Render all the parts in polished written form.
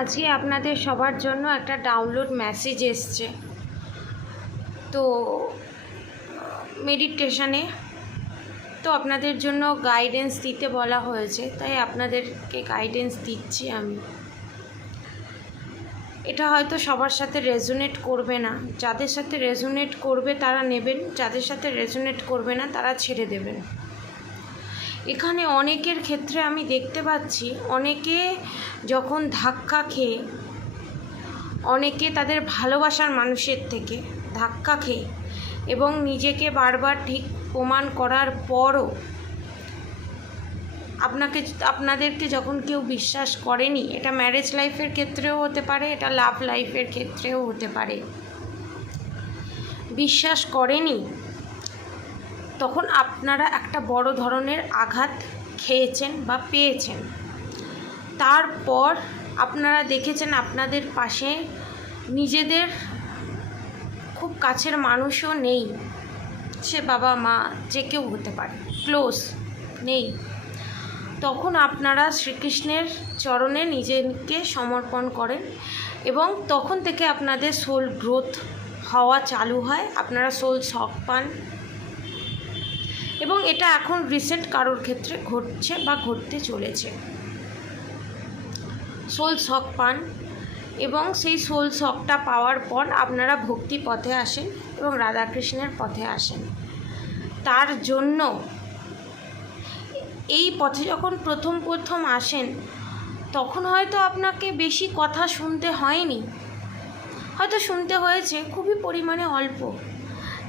আজকে আপনাদের সবার জন্য একটা ডাউনলোড মেসেজ এসছে। তো মেডিটেশনে তো আপনাদের জন্য গাইডেন্স দিতে বলা হয়েছে, তাই আপনাদেরকে গাইডেন্স দিচ্ছি আমি। এটা হয়তো সবার সাথে রেজোনেট করবে না, যাদের সাথে রেজোনেট করবে তারা নেবেন, যাদের সাথে রেজোনেট করবে না তারা ছেড়ে দেবেন। এখানে অনেকের ক্ষেত্রে আমি দেখতে পাচ্ছি, অনেকে যখন ধাক্কা খেয়ে, অনেকে তাদের ভালোবাসার মানুষের থেকে ধাক্কা খেয়ে এবং নিজেকে বারবার ঠিক প্রমাণ করার পরও আপনাদেরকে যখন কেউ বিশ্বাস করেনি, এটা ম্যারেজ লাইফের ক্ষেত্রেও হতে পারে, এটা লাভ লাইফের ক্ষেত্রেও হতে পারে, বিশ্বাস করেনি, তখন আপনারা একটা বড় ধরনের আঘাত খেয়েছেন বা পেয়েছেন। তারপর আপনারা দেখেছেন আপনাদের পাশে নিজেদের খুব কাছের মানুষও নেই, সে বাবা মা যে কেউ হতে পারে, ক্লোজ নেই। তখন আপনারা শ্রীকৃষ্ণের চরণে নিজেকে সমর্পণ করেন এবং তখন থেকে আপনাদের সোল গ্রোথ হওয়া চালু হয়, আপনারা সোল শক পান। এবং এটা এখন রিসেন্ট কারোর ক্ষেত্রে ঘটছে বা ঘটতে চলেছে। সোল শক পান এবং সেই সোল শকটা পাওয়ার পর আপনারা ভক্তি পথে আসেন এবং রাধাকৃষ্ণের পথে আসেন। তার জন্য এই পথে যখন প্রথম আসেন, তখন হয়তো আপনাকে বেশি কথা শুনতে হয়নি, হয়তো শুনতে হয়েছে খুবই পরিমাণে অল্প।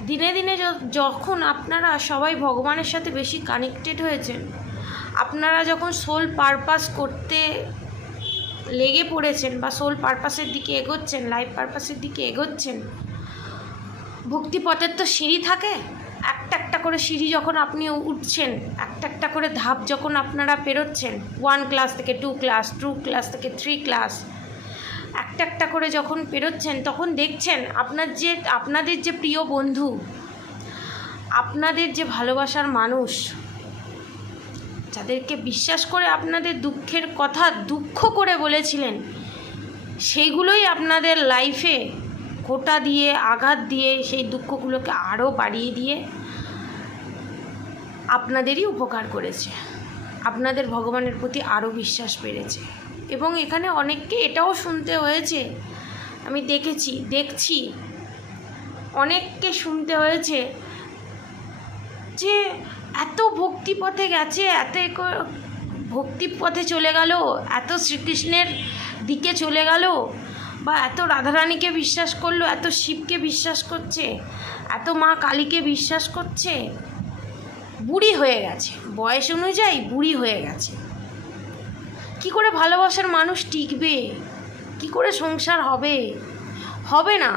দিনে দিনে যখন আপনারা সবাই ভগবানের সাথে বেশি কানেক্টেড হয়েছেন, আপনারা যখন সোল পারপাস করতে লেগে পড়েছেন বা সোল পারপাসের দিকে এগোচ্ছেন, লাইফ পারপাসের দিকে এগোচ্ছেন, ভক্তিপথের তো সিঁড়ি থাকে, একটা একটা করে সিঁড়ি যখন আপনি উঠছেন, একটা একটা করে ধাপ যখন আপনারা পেরোচ্ছেন, 1 ক্লাস থেকে 2 ক্লাস, 2 ক্লাস থেকে 3 ক্লাস, একটা একটা করে যখন পেরোচ্ছেন, তখন দেখছেন আপনাদের যে প্রিয় বন্ধু, আপনাদের যে ভালোবাসার মানুষ, যাদেরকে বিশ্বাস করে আপনাদের দুঃখের কথা দুঃখ করে বলেছিলেন, সেইগুলোই আপনাদের লাইফে খোঁটা দিয়ে, আঘাত দিয়ে, সেই দুঃখগুলোকে আরও বাড়িয়ে দিয়ে আপনাদেরই উপকার করেছে, আপনাদের ভগবানের প্রতি আরও বিশ্বাস বেড়েছে। এবং এখানে অনেককে এটাও শুনতে হয়েছে, আমি দেখছি অনেককে শুনতে হয়েছে যে এত ভক্তিপথে গেছে, এত ভক্তিপথে চলে গেল, এত শ্রীকৃষ্ণের দিকে চলে গেল, বা এত রাধারানীকে বিশ্বাস করলো, এত শিবকে বিশ্বাস করছে, এত মা কালীকে বিশ্বাস করছে, বুড়ি হয়ে গেছে, বয়স অনুযায়ী বুড়ি হয়ে গেছে। কি করে ভালোবাসার মানুষ টিকবে? কি করে সংসার হবে? হবে না।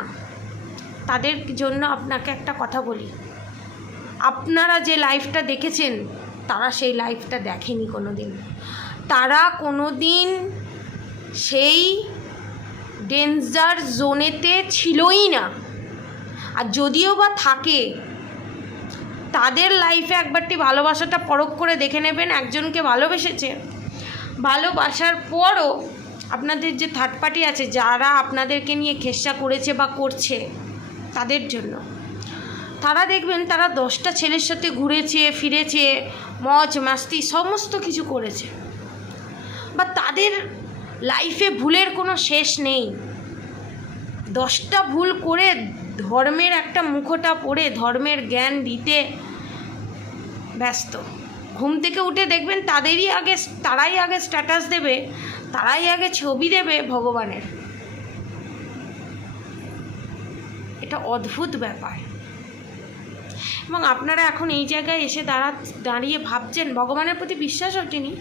তাদের জন্য আপনাকে একটা কথা বলি, আপনারা যে লাইফটা দেখেছেন, তারা সেই লাইফটা দেখেনি কোনো দিন। তারা কোনো দিন সেই ডেঞ্জার জোনেতে ছিলই না। আর যদিও বা থাকে, তাদের লাইফে একবারটি ভালোবাসাটা পরখ করে দেখে নেবেন। একজনকে ভালোবেসেছে, ভালোবাসার পরও আপনাদের যে থার্ড পার্টি আছে, যারা আপনাদেরকে নিয়ে খেসা করেছে বা করছে, তাদের জন্য তারা দেখবেন তারা 10টা ছেলের সাথে ঘুরেছে ফিরেছে, মজ মাস্তি সমস্ত কিছু করেছে, বা তাদের লাইফে ভুলের কোনো শেষ নেই। 10টা ভুল করে ধর্মের একটা মুখোটা পরে ধর্মের জ্ঞান দিতে ব্যস্ত। ঘুম থেকে উঠে দেখবেন তারাই আগে স্ট্যাটাস দেবে, তারাই আগে ছবি দেবে ভগবানের। এটা অদ্ভুত ব্যাপার। এবং আপনারা এখন এই জায়গায় এসে দাঁড়িয়ে ভাবছেন, ভগবানের প্রতি বিশ্বাস ওঠেনি,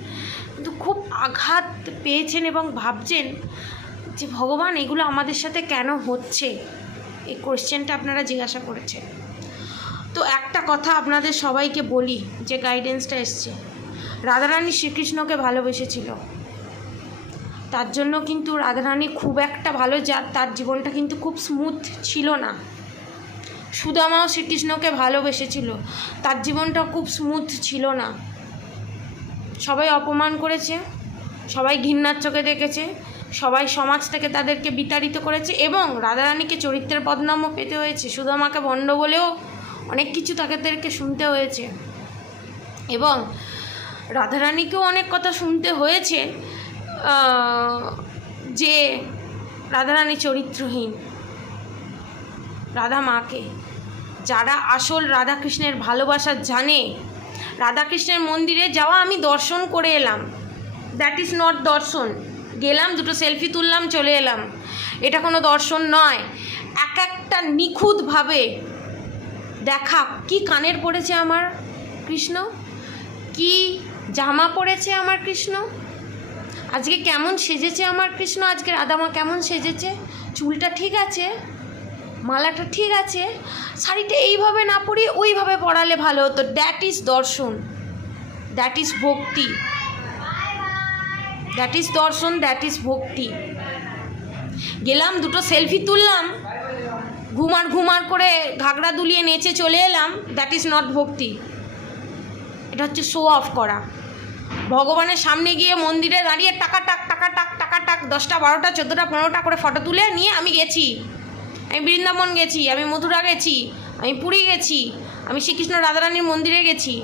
কিন্তু খুব আঘাত পেয়েছেন এবং ভাবছেন যে ভগবান এগুলো আমাদের সাথে কেন হচ্ছে, এই কোয়েশ্চেনটা আপনারা জিজ্ঞাসা করেছেন। তো একটা কথা আপনাদের সবাইকে বলি, যে গাইডেন্সটা এসছে, রাধারানী শ্রীকৃষ্ণকে ভালোবেসেছিল, তার জন্য কিন্তু রাধারানী খুব একটা ভালো, তার জীবনটা কিন্তু খুব স্মুথ ছিল না। সুদামাও শ্রীকৃষ্ণকে ভালোবেসেছিল, তার জীবনটা খুব স্মুথ ছিল না। সবাই অপমান করেছে, সবাই ঘৃণার চোখে দেখেছে, সবাই সমাজ থেকে তাদেরকে বিতাড়িত করেছে এবং রাধারানীকে চরিত্রের বদনামও পেতে হয়েছে। সুদামাকে ভণ্ড বলেও অনেক কিছু তাদেরকে শুনতে হয়েছে এবং রাধারানীকেও অনেক কথা শুনতে হয়েছে যে রাধারানী চরিত্রহীন। রাধা মাকে যারা আসল রাধাকৃষ্ণের ভালোবাসা জানে, রাধাকৃষ্ণের মন্দিরে যাওয়া আমি দর্শন করে এলাম, দ্যাট ইজ নট দর্শন। গেলাম, দুটো সেলফি তুললাম, চলে এলাম, এটা কোনো দর্শন নয়। এক একটা নিখুঁতভাবে দেখা, কি কানের পড়েছে আমার কৃষ্ণ, কি জামা পরেছে আমার কৃষ্ণ, আজকে কেমন সেজেছে আমার কৃষ্ণ, আজকে রাধামা কেমন সেজেছে, চুলটা ঠিক আছে, মালাটা ঠিক আছে, শাড়িটা এইভাবে না পরিয়ে ওইভাবে পরালে ভালো হতো। দ্যাট ইজ দর্শন, দ্যাট ইজ ভক্তি, দ্যাট ইজ দর্শন, দ্যাট ইজ ভক্তি। গেলাম, দুটো সেলফি তুললাম, ঘুমার করে ঘাগড়া দুলিয়ে নেচে চলে এলাম, দ্যাট ইজ নট ভক্তি। এটা হচ্ছে শো অফ করা। ভগবানের সামনে গিয়ে মন্দিরে দাঁড়িয়ে টাকা টাক 10টা 12টা 14টা 15টা করে ফটো তুলে নিয়ে আমি গেছি, আমি বৃন্দাবন গেছি, আমি মথুরা গেছি, আমি পুরী গেছি, আমি শ্রীকৃষ্ণ রাধারানীর মন্দিরে গেছি।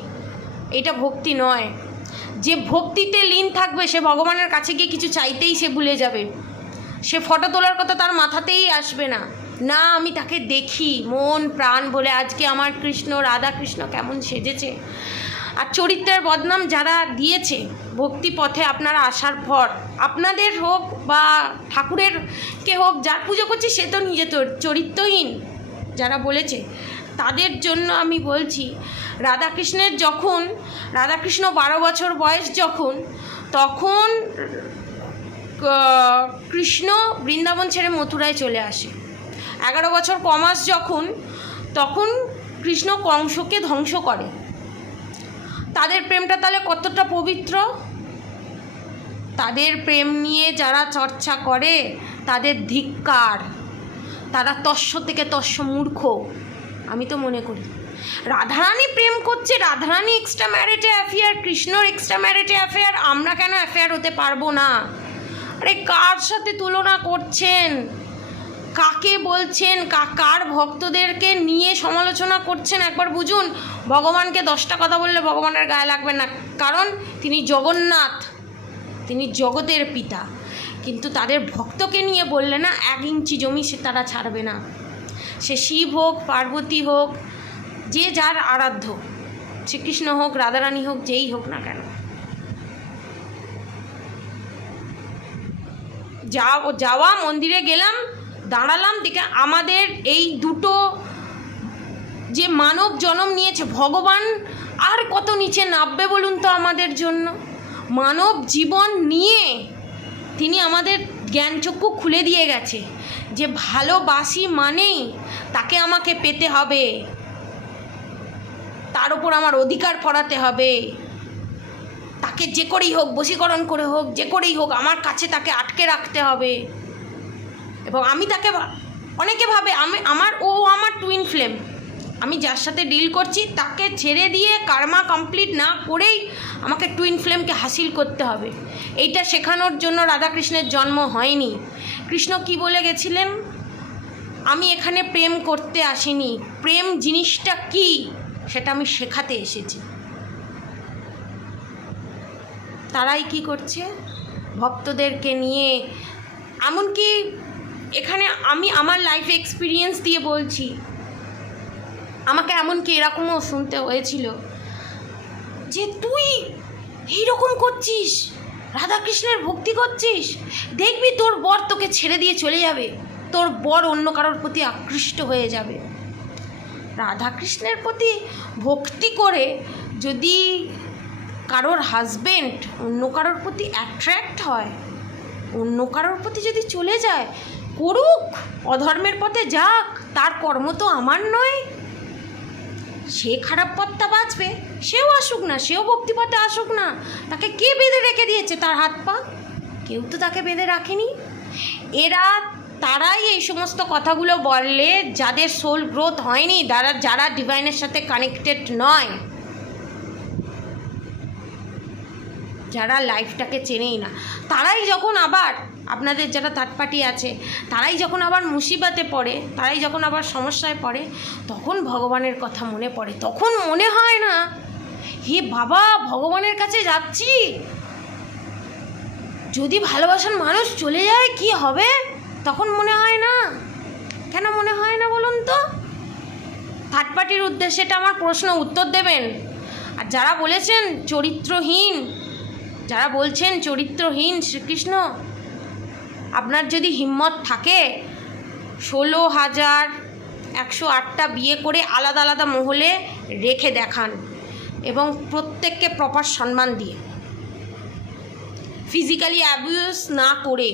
এইটা ভক্তি নয়। যে ভক্তিতে লীন থাকবে সে ভগবানের কাছে গিয়ে কিছু চাইতেই সে ভুলে যাবে, সে ফটো তোলার কথা তার মাথাতেই আসবে না। না, আমি তাকে দেখি মন প্রাণ বলে, আজকে আমার কৃষ্ণ রাধা কৃষ্ণ কেমন সেজেছে। আর চরিত্রের বদনাম যারা দিয়েছে ভক্তি পথে আপনারা আসার পর, আপনাদের হোক বা ঠাকুরের কে হোক, যার পুজো করছে সে তো নিজে চরিত্রহীন, যারা বলেছে তাদের জন্য আমি বলছি, রাধাকৃষ্ণের যখন রাধাকৃষ্ণ 12 বছর বয়স যখন, তখন কৃষ্ণ বৃন্দাবন ছেড়ে মথুরায় চলে আসে। 11 বছর কমাস যখন, তখন কৃষ্ণ কংসকে ধ্বংস করে। তাদের প্রেমটা তাহলে কতটা পবিত্র। তাদের প্রেম নিয়ে যারা চর্চা করে তাদের ধিক্কার, তারা তস্য থেকে তস্য মূর্খ আমি তো মনে করি। রাধারানী প্রেম করছে, রাধারানী এক্সট্রা ম্যারিটে অ্যাফেয়ার, কৃষ্ণর এক্সট্রা ম্যারিটে অ্যাফেয়ার, আমরা কেন অ্যাফেয়ার হতে পারবো না? আরে কার সাথে তুলনা করছেন, কাকে বলছেন, কার ভক্তদেরকে নিয়ে সমালোচনা করছেন একবার বুঝুন। ভগবানকে 10টা কথা বললে ভগবানের গায়ে লাগবে না, কারণ তিনি জগন্নাথ, তিনি জগতের পিতা। কিন্তু তাদের ভক্তকে নিয়ে বললে না, 1 ইঞ্চি জমি সে তারা ছাড়বে না। সে শিব হোক, পার্বতী হোক, যে যার আরাধ্য, শ্রীকৃষ্ণ হোক, রাধারানী হোক, যেই হোক না কেন, যাওয়া মন্দিরে গেলাম, দাঁড়ালাম, দেখে আমাদের এই দুটো যে মানব জন্ম নিয়েছে, ভগবান আর কত নিচে নামবে বলুন তো আমাদের জন্য। মানব জীবন নিয়ে তিনি আমাদের জ্ঞানচক্ষু খুলে দিয়ে গেছে যে ভালোবাসি মানেই তাকে আমাকে পেতে হবে, তার উপর আমার অধিকার ফরাতে হবে, তাকে যে করেই হোক, বশীকরণ করে হোক, যে করেই হোক আমার কাছে তাকে আটকে রাখতে হবে। এবং আমি তাকে, অনেকে ভাবে আমার টুইন ফ্লেম, আমি যার সাথে ডিল করছি তাকে ছেড়ে দিয়ে কার্মা কমপ্লিট না করেই আমাকে টুইন ফ্লেমকে হাসিল করতে হবে। এইটা শেখানোর জন্য রাধাকৃষ্ণের জন্ম হয়নি। কৃষ্ণ কি বলে গেছিলেন, আমি এখানে প্রেম করতে আসিনি, প্রেম জিনিসটা কি সেটা আমি শেখাতে এসেছি। তারাই কি করছে, ভক্তদেরকে নিয়ে, এমনকি এখানে আমি আমার লাইফ এক্সপিরিয়েন্স দিয়ে বলছি, আমাকে এমনকি এরকমও শুনতে হয়েছিল যে তুই এইরকম করছিস, রাধাকৃষ্ণের ভক্তি করছিস, দেখবি তোর বর তোকে ছেড়ে দিয়ে চলে যাবে, তোর বর অন্য কারোর প্রতি আকৃষ্ট হয়ে যাবে। রাধাকৃষ্ণের প্রতি ভক্তি করে যদি কারোর হাজবেন্ড অন্য কারোর প্রতি অ্যাট্রাক্ট হয়, অন্য কারোর প্রতি যদি চলে যায়, করুক, অধর্মের পথে যাক, তার কর্ম তো আমার নয়। সে খারাপ পথটা বাঁচবে, সেও আসুক না, সেও ভক্তিপথে আসুক না, তাকে কে বেঁধে রেখে দিয়েছে তার হাত পা? কেউ তো তাকে বেঁধে রাখেনি। তারাই এই সমস্ত কথাগুলো বললে যাদের সোল গ্রোথ হয়নি, যারা ডিভাইনের সাথে কানেক্টেড নয়, যারা লাইফটাকে চেনেই না, তারাই যখন আবার আপনাদের যারা থার্ড পার্টি আছে, তারাই যখন আবার মুসিবতে পড়ে, তারাই যখন আবার সমস্যায় পড়ে, তখন ভগবানের কথা মনে পড়ে। তখন মনে হয় না হে বাবা, ভগবানের কাছে যাচ্ছি, যদি ভালোবাসার মানুষ চলে যায় কি হবে? তখন মনে হয় না। কেন মনে হয় না বলুন তো? থার্ড পার্টির উদ্দেশ্যে এটা আমার প্রশ্ন, উত্তর দেবেন। আর যারা বলেছেন চরিত্রহীন, যারা বলছেন চরিত্রহীন শ্রীকৃষ্ণ, আপনার যদি হিম্মত থাকে 16,108টা বিয়ে করে আলাদা আলাদা মহলে রেখে দেখান, এবং প্রত্যেককে প্রপার সম্মান দিয়ে, ফিজিক্যালি অ্যাবিউজ না করে,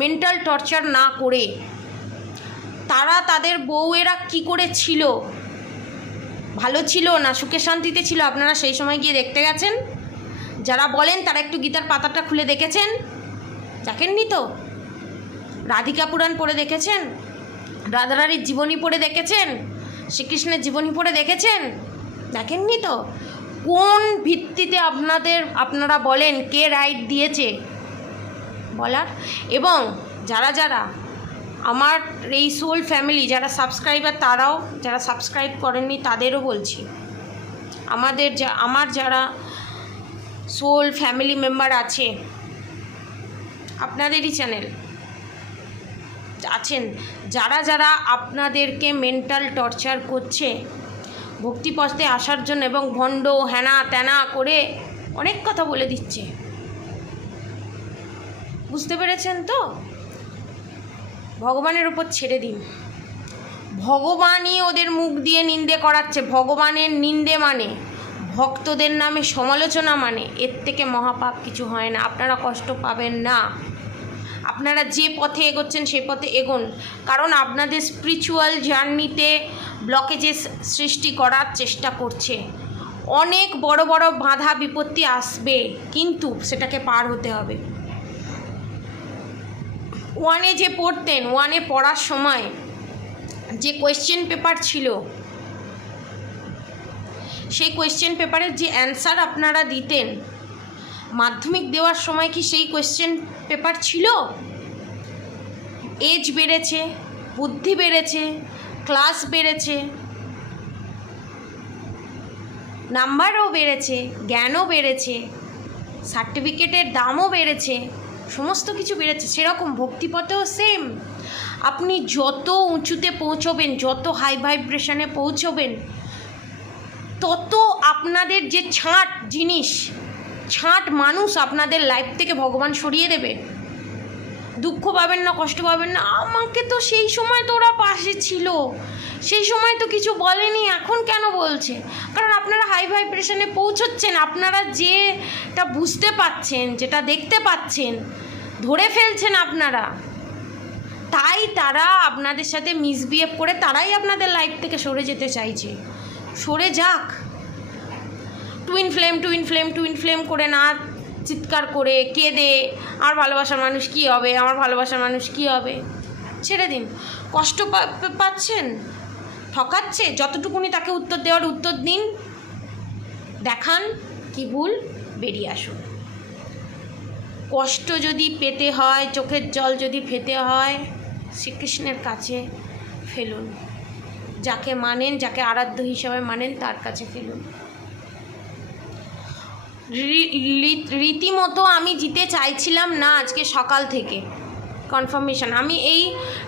মেন্টাল টর্চার না করে, তারা তাদের বউয়েরা কি করে ছিল, ভালো ছিল না সুখে শান্তিতে ছিল, আপনারা সেই সময় গিয়ে দেখতে গেছেন? যারা বলেন তারা একটু গীতার পাতাটা খুলে দেখেছেন? দেখেননি তো? রাধিকা পুরাণ পড়ে দেখেছেন? রাধারানীর জীবনী পড়ে দেখেছেন? শ্রীকৃষ্ণের জীবনী পড়ে দেখেছেন? দেখেননি তো? কোন ভিত্তিতে আপনারা বলেন কে রাইট দিয়েছে বলার? এবং যারা যারা আমার এই সোল ফ্যামিলি যারা সাবস্ক্রাইবার, তারাও যারা সাবস্ক্রাইব করেননি তাদেরও বলছি, আমার যারা সোল ফ্যামিলি মেম্বার আছে, আপনাদেরই চ্যানেল আছেন, যারা যারা আপনাদেরকে মেন্টাল টর্চার করছে ভক্তিপথে আসার জন্য, এবং ভণ্ড হ্যানা ত্যানা করে অনেক কথা বলে দিচ্ছে, বুঝতে পেরেছেন তো? ভগবানের উপর ছেড়ে দিন। ভগবানই ওদের মুখ দিয়ে নিন্দে করাচ্ছে। ভগবানের নিন্দে মানে ভক্তদের নামে সমালোচনা, মানে এর থেকে মহাপাপ কিছু হয় না। আপনারা কষ্ট পাবেন না। আপনারা যে পথে এগোচ্ছেন সেই পথে এগোন, কারণ আপনাদের স্পিরিচুয়াল জার্নিতে ব্লকেজেস সৃষ্টি করার চেষ্টা করছে। অনেক বড় বড় বাধা বিপত্তি আসবে, কিন্তু সেটাকে পার হতে হবে। ওয়ানে যে পড়তেন, ওয়ানে পড়ার সময় যে কোয়েশ্চেন পেপার ছিল, সেই কোয়েশ্চেন পেপারের যে অ্যান্সার আপনারা দিতেন, মাধ্যমিক দেওয়ার সময় কি সেই কোয়েশ্চেন পেপার ছিল? এজ বেড়েছে, বুদ্ধি বেড়েছে, ক্লাস বেড়েছে, নাম্বারও বেড়েছে, জ্ঞানও বেড়েছে, সার্টিফিকেটের দামও বেড়েছে, সমস্ত কিছু বেড়েছে। সেরকম ভক্তিপথেও সেম। আপনি যত উঁচুতে পৌঁছবেন, যত হাই ভাইব্রেশনে পৌঁছবেন, তত আপনাদের যে ছাঁট মানুষ আপনাদের লাইফ থেকে ভগবান সরিয়ে দেবে। দুঃখ পাবেন না, কষ্ট পাবেন না। আমাকে তো সেই সময় তো ওরা পাশে ছিল, সেই সময় তো কিছু বলেনি, এখন কেন বলছে? কারণ আপনারা হাই ভাইব্রেশনে পৌঁছচ্ছেন, আপনারা যেটা বুঝতে পাচ্ছেন, যেটা দেখতে পাচ্ছেন, ধরে ফেলছেন আপনারা, তাই তারা আপনাদের সাথে মিসবিহেভ করে তারাই আপনাদের লাইফ থেকে সরে যেতে চাইছে। সরে যাক। টুইন ফ্লেম করে না চিৎকার করে কেঁদে আমার ভালোবাসার মানুষ কী হবে, আমার ভালোবাসার মানুষ কী হবে, ছেড়ে দিন। কষ্ট পাচ্ছেন, ঠকাচ্ছে, যতটুকুনি তাকে উত্তর দেওয়ার উত্তর দিন, দেখান কি ভুল, বেরিয়ে আসুন। কষ্ট যদি পেতে হয়, চোখের জল যদি পেতে হয়, শ্রীকৃষ্ণের কাছে ফেলুন। যাকে মানেন, যাকে আরাধ্য হিসাবে মানেন, তার কাছে ফেলুন। রীতিমতো আমি দিতে চাইছিলাম না আজকে সকাল থেকে কনফার্মেশন, আমি এই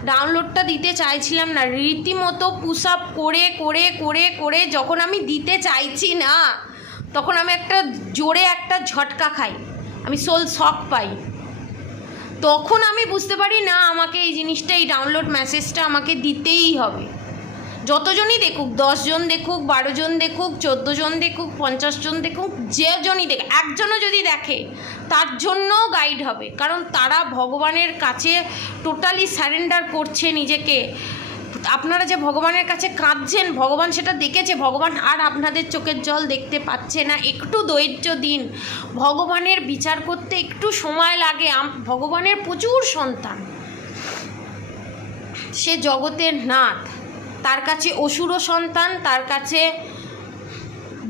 ডাউনলোডটা দিতে চাইছিলাম না। রীতিমতো পুশ আপ করে করে করে করে যখন আমি দিতে চাইছি না, তখন আমি জোরে একটা ঝটকা খাই, আমি সোল শক পাই। তখন আমি বুঝতে পারি না, আমাকে এই জিনিসটা, এই ডাউনলোড মেসেজটা আমাকে দিতেই হবে। যতজনই দেখুক, 10 জন দেখুক, 12 জন দেখুক, 14 জন দেখুক, 50 জন দেখুক, যেজনই দেখুক, একজনও যদি দেখে তার জন্য গাইড হবে। কারণ তারা ভগবানের কাছে টোটালি সারেন্ডার করছে নিজেকে। আপনারা যে ভগবানের কাছে কাঁদছেন, ভগবান সেটা দেখেছে। ভগবান আর আপনাদের চোখের জল দেখতে পাচ্ছে না। একটু ধৈর্য দিন। ভগবানের বিচার করতে একটু সময় লাগে। ভগবানের প্রচুর সন্তান, সে জগতের নাথ। তার কাছে অসুরও সন্তান, তার কাছে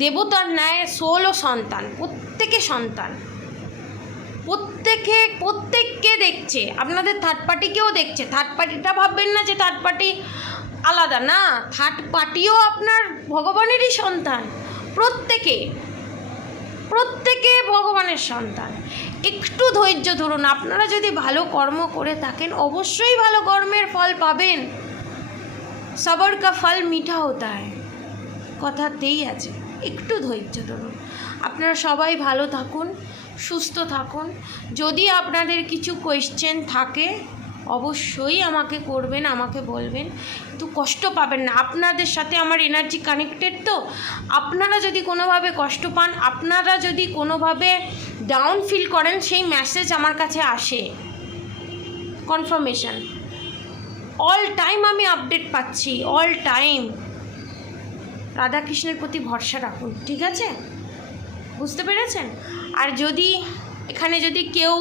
দেবতার ন্যায় সোলও সন্তান, প্রত্যেকে সন্তান। প্রত্যেককে দেখছে, আপনাদের থার্ড পার্টিকেও দেখছে। থার্ড পার্টিটা ভাববেন না যে থার্ড পার্টি আলাদা, না, থার্ড পার্টিও আপনার ভগবানেরই সন্তান। প্রত্যেকে ভগবানের সন্তান। একটু ধৈর্য ধরুন। আপনারা যদি ভালো কর্ম করে থাকেন অবশ্যই ভালো কর্মের ফল পাবেন। সবর কা ফল মিঠা হতা হয়, কথাতেই আছে। একটু ধৈর্য ধরুন। আপনারা সবাই ভালো থাকুন, সুস্থ থাকুন। যদি আপনাদের কিছু কোয়েশ্চেন থাকে অবশ্যই আমাকে করবেন, আমাকে বলবেন, কিন্তু কষ্ট পাবেন না। আপনাদের সাথে আমার এনার্জি কানেক্টেড, তো আপনারা যদি কোনোভাবে কষ্ট পান, আপনারা যদি কোনোভাবে ডাউন ফিল করেন, সেই মেসেজ আমার কাছে আসে, কনফার্মেশন। অল টাইম আমি আপডেট পাচ্ছি, অল টাইম। রাধাকৃষ্ণের প্রতি ভরসা রাখুন, ঠিক আছে? বুঝতে পেরেছেন? আর যদি এখানে যদি কেউ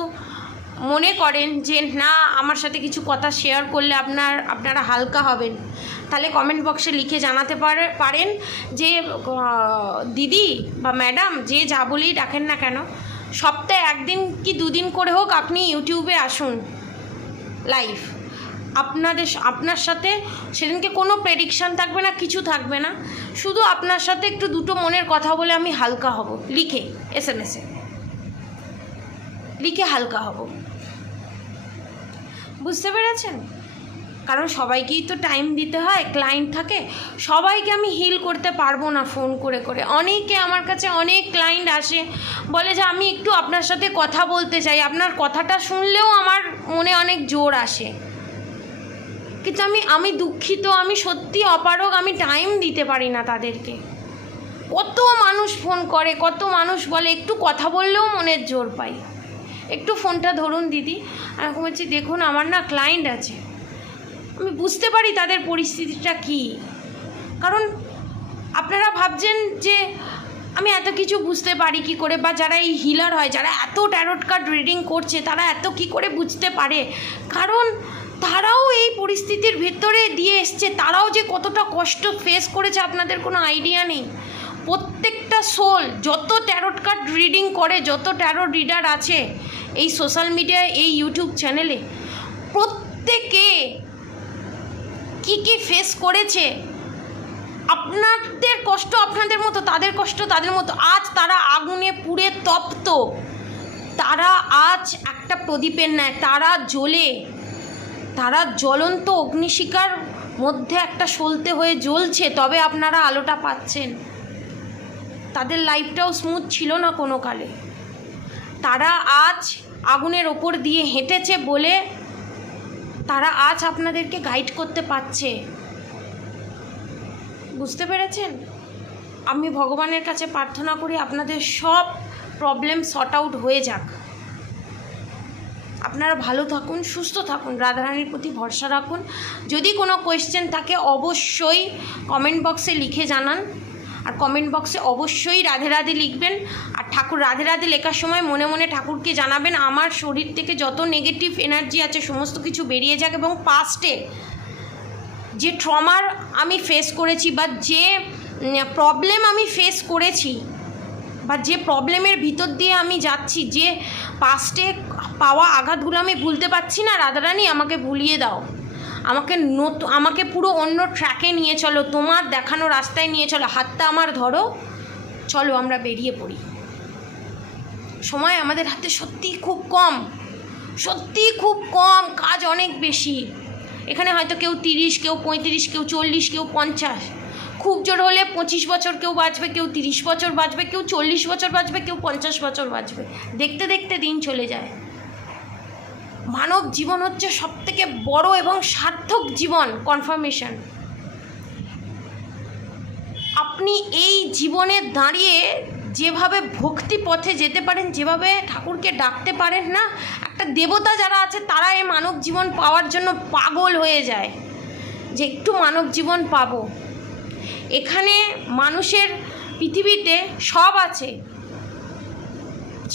মনে করেন যে না, আমার সাথে কিছু কথা শেয়ার করলে আপনারা হালকা হবেন, তাহলে কমেন্ট বক্সে লিখে জানাতে পারেন যে দিদি বা ম্যাডাম, যে যা বলেই ডাকেন না কেন, সপ্তাহে একদিন কি দুদিন করে হোক আপনি ইউটিউবে আসুন লাইভ। আপনার সাথে সেদিনকে কোনো প্রেডিকশান থাকবে না, কিছু থাকবে না, শুধু আপনার সাথে একটু দুটো মনের কথা বলে আমি হালকা হব। লিখে SMS-এ লিখে হালকা হব। বুঝতে পেরেছেন? কারণ সবাইকেই তো টাইম দিতে হয়, ক্লায়েন্ট থাকে, সবাইকে আমি হিল করতে পারবো না ফোন করে করে। অনেকে আমার কাছে, অনেক ক্লায়েন্ট আসে, বলে যে আমি একটু আপনার সাথে কথা বলতে চাই, আপনার কথাটা শুনলেও আমার মনে অনেক জোর আসে, কিন্তু আমি দুঃখিত, আমি সত্যি অপারগ, আমি টাইম দিতে পারি না তাদেরকে। কত মানুষ ফোন করে, কত মানুষ বলে একটু কথা বললেও মনের জোর পাই, একটু ফোনটা ধরুন দিদি। আমি বলছি দেখুন আমার না ক্লায়েন্ট আছে, আমি বুঝতে পারি তাদের পরিস্থিতিটা কী। কারণ আপনারা ভাবছেন যে আমি এত কিছু বুঝতে পারি কি করে, বা যারা এই হিলার হয়, যারা এত ট্যারোট কার্ড রিডিং করছে, তারা এত কি করে বুঝতে পারে? কারণ তারাও এই পরিস্থিতির ভেতরে দিয়ে এসছে, তারাও যে কতটা কষ্ট ফেস করেছে আপনাদের কোনো আইডিয়া নেই। প্রত্যেকটা সোল, যত ট্যারোট কার্ড রিডিং করে, যত ট্যারো রিডার আছে এই সোশ্যাল মিডিয়ায়, এই ইউটিউব চ্যানেলে, প্রত্যেকে কি ফেস করেছে। আপনাদের কষ্ট আপনাদের মতো, তাদের কষ্ট তাদের মতো। আজ তারা আগুনে পুড়ে তপ্ত, তারা আজ একটা প্রদীপের ন্যায়, তারা জ্বলে, তারা জ্বলন্ত অগ্নিশিখার মধ্যে একটা সলতে হয়ে জ্বলছে, তবে আপনারা আলোটা পাচ্ছেন। তাদের লাইফটাও স্মুথ ছিল না কোনো কালে। তারা আজ আগুনের ওপর দিয়ে হেঁটেছে বলে তারা আজ আপনাদেরকে গাইড করতে পারছে। বুঝতে পেরেছেন? আমি ভগবানের কাছে প্রার্থনা করি আপনাদের সব প্রবলেম সর্ট আউট হয়ে যাক। আপনারা ভালো থাকুন, সুস্থ থাকুন, রাধারানীর প্রতি ভরসা রাখুন। যদি কোনো কোয়েশ্চেন থাকে অবশ্যই কমেন্ট বক্সে লিখে জানান, আর কমেন্ট বক্সে অবশ্যই রাধে রাধে লিখবেন। আর ঠাকুর রাধে রাধে লেখার সময় মনে মনে ঠাকুরকে জানাবেন আমার শরীর থেকে যত নেগেটিভ এনার্জি আছে সমস্ত কিছু বেরিয়ে যাক, এবং পাস্টে যে ট্রমার আমি ফেস করেছি, বা যে প্রবলেম আমি ফেস করেছি, বা যে প্রবলেমের ভিতর দিয়ে আমি যাচ্ছি, যে পাস্টে পাওয়া আঘাতগুলো আমি ভুলতে পারছি না, রাধারানী আমাকে ভুলিয়ে দাও, আমাকে পুরো অন্য ট্র্যাকে নিয়ে চলো, তোমার দেখানো রাস্তায় নিয়ে চলো, হাতটা আমার ধরো, চলো আমরা বেরিয়ে পড়ি। সময় আমাদের হাতে সত্যিই খুব কম, সত্যিই খুব কম, কাজ অনেক বেশি। এখানে হয়তো কেউ 30, কেউ 35, কেউ 40, কেউ 50, খুব জোর হলে 25 বছর কেউ বাঁচবে, কেউ 30 বছর বাঁচবে, কেউ 40 বছর বাঁচবে, কেউ 50 বছর বাঁচবে। দেখতে দেখতে দিন চলে যায়। মানব জীবন হচ্ছে সবথেকে বড় এবং সার্থক জীবন, কনফার্মেশন। আপনি এই জীবনে দাঁড়িয়ে যেভাবে ভক্তি পথে যেতে পারেন, যেভাবে ঠাকুরকে ডাকতে পারেন না, একটা দেবতা যারা আছে তারা এই মানব জীবন পাওয়ার জন্য পাগল হয়ে যায় যে একটু মানব জীবন পাবো। এখানে মানুষের পৃথিবীতে সব আছে,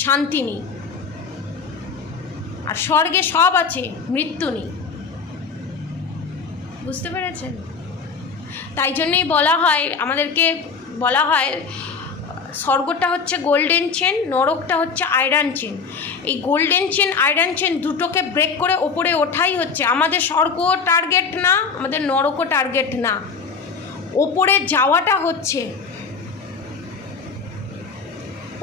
শান্তি নেই। আর স্বর্গে সব আছে, মৃত্যু নেই। বুঝতে পেরেছেন? তাই জন্যই বলা হয়, আমাদেরকে বলা হয় স্বর্গটা হচ্ছে গোল্ডেন চেন, নরকটা হচ্ছে আয়রন চেন। এই গোল্ডেন চেন আয়রন চেন দুটোকে ব্রেক করে ওপরে ওঠাই হচ্ছে আমাদের স্বর্গও টার্গেট না, আমাদের নরকও টার্গেট না, ওপরে যাওয়াটা হচ্ছে